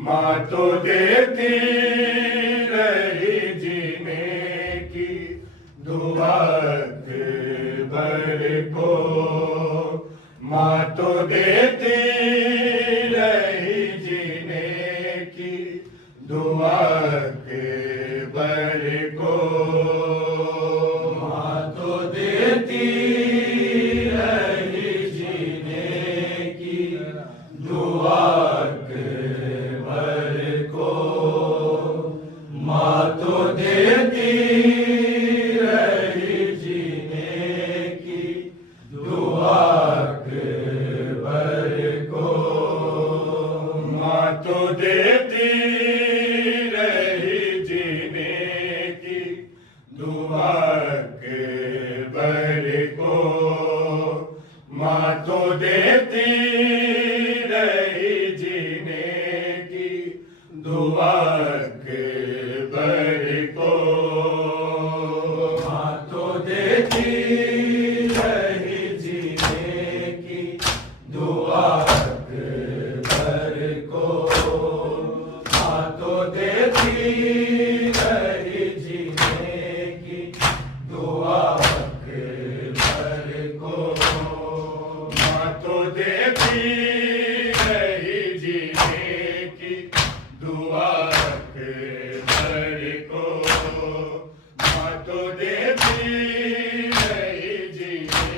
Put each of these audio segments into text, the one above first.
माँ तो देती रही जीने की दुआ अकबर को। माँ तो देती रही जीने की दुआ अकबर को। माँ तो देती रही जीने की दुआ अकबर को। माँ तो देती रही जीने की दुआ अकबर को। माँ तो देती रही जीने की दुआ अकबर को। माँ तो देती रही जीने की दुआ अकबर को। माँ तो देती रही जीने की दुआ अकबर को। माँ तो देती रही जीने की दुआ अकबर को। माँ तो देती रही जीने की दुआ अकबर को। माँ तो देती रही जीने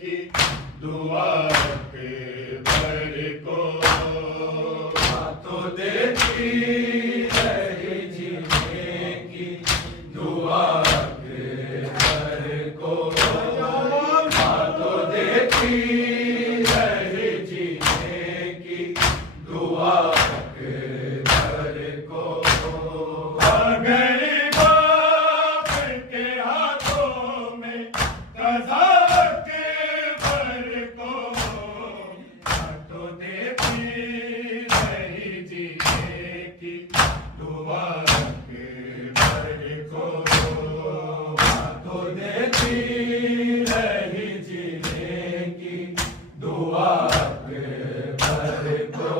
की दुआ अकबर को। माँ तो देती रही जीने की दुआ अकबर को। माँ तो देती रही जीने की दुआ अकबर को। अगर बाप के हाथों में कज़ा अकबर को। माँ तो देती रही जीने की दुआ अकबर को। माँ तो देती रही जीने की दुआ अकबर को।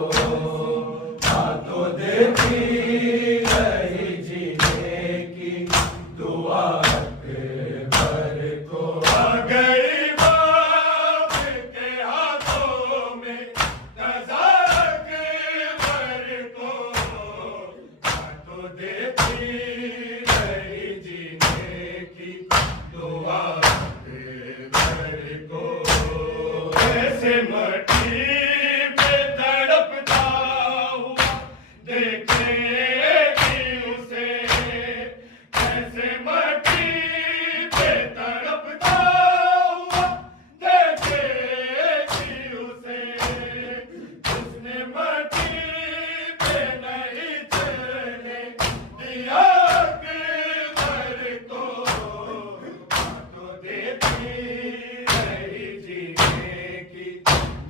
माँ तो देती रही जीने की दुआ अकबर को। अगर बाप के हाथों में कज़ा अकबर को। माँ तो देती रही जीने की दुआ अकबर को। ऐसे मट्टी पे तड़पता हुआ देखेगी उसे। ऐसे मट्टी पे तड़पता हुआ देखेगी उसे। उसने मट्टी पे नहीं चलने दिया अकबर को। माँ तो देती रही जीने की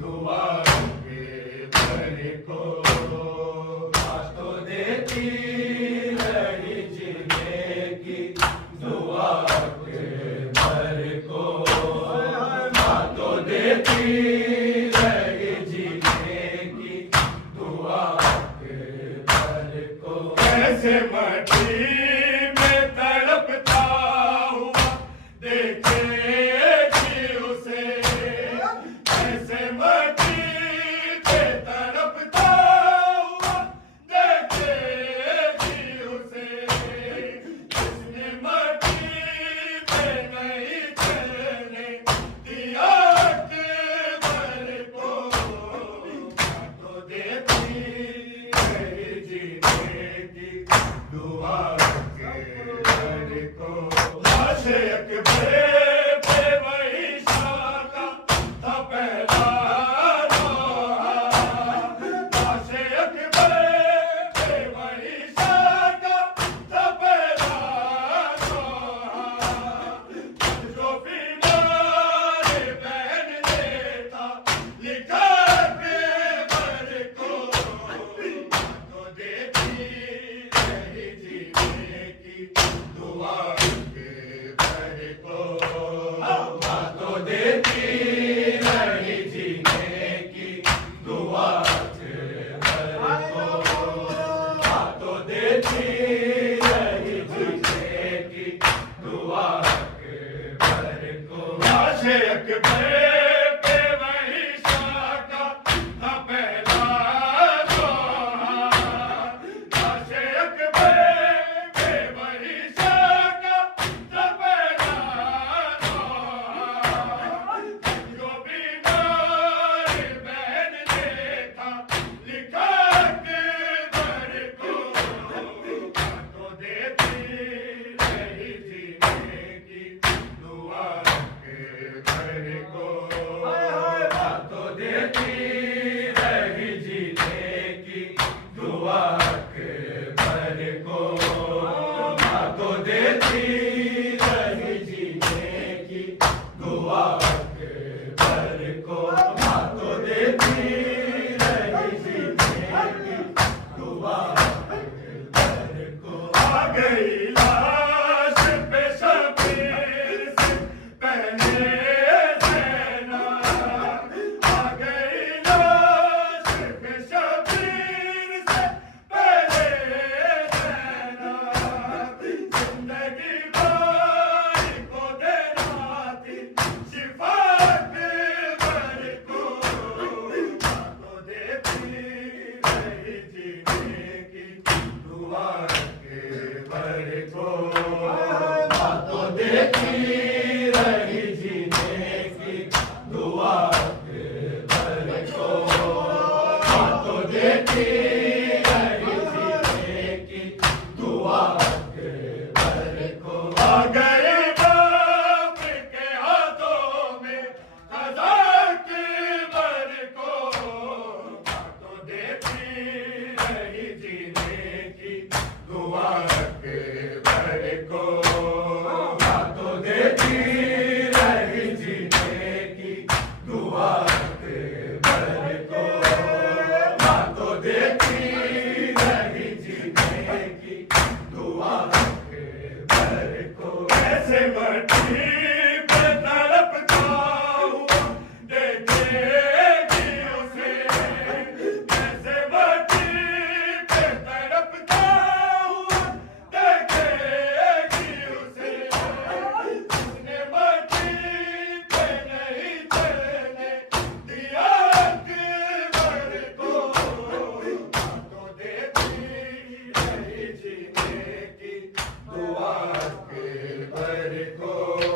दुआ अकबर को। माँ तो देती रही जीने की दुआ अकबर को। माँ तो देती रही जीने की दुआ अकबर को। ऐसे मट्टी में तड़पता हुआ देखेगी उसे। ऐसे मट्टी पे तड़पता हुआ देखेगी उसे। जिसने मट्टी पे नहीं चलने दिया अकबर को। माँ तो देती रही जीने की दुआ गई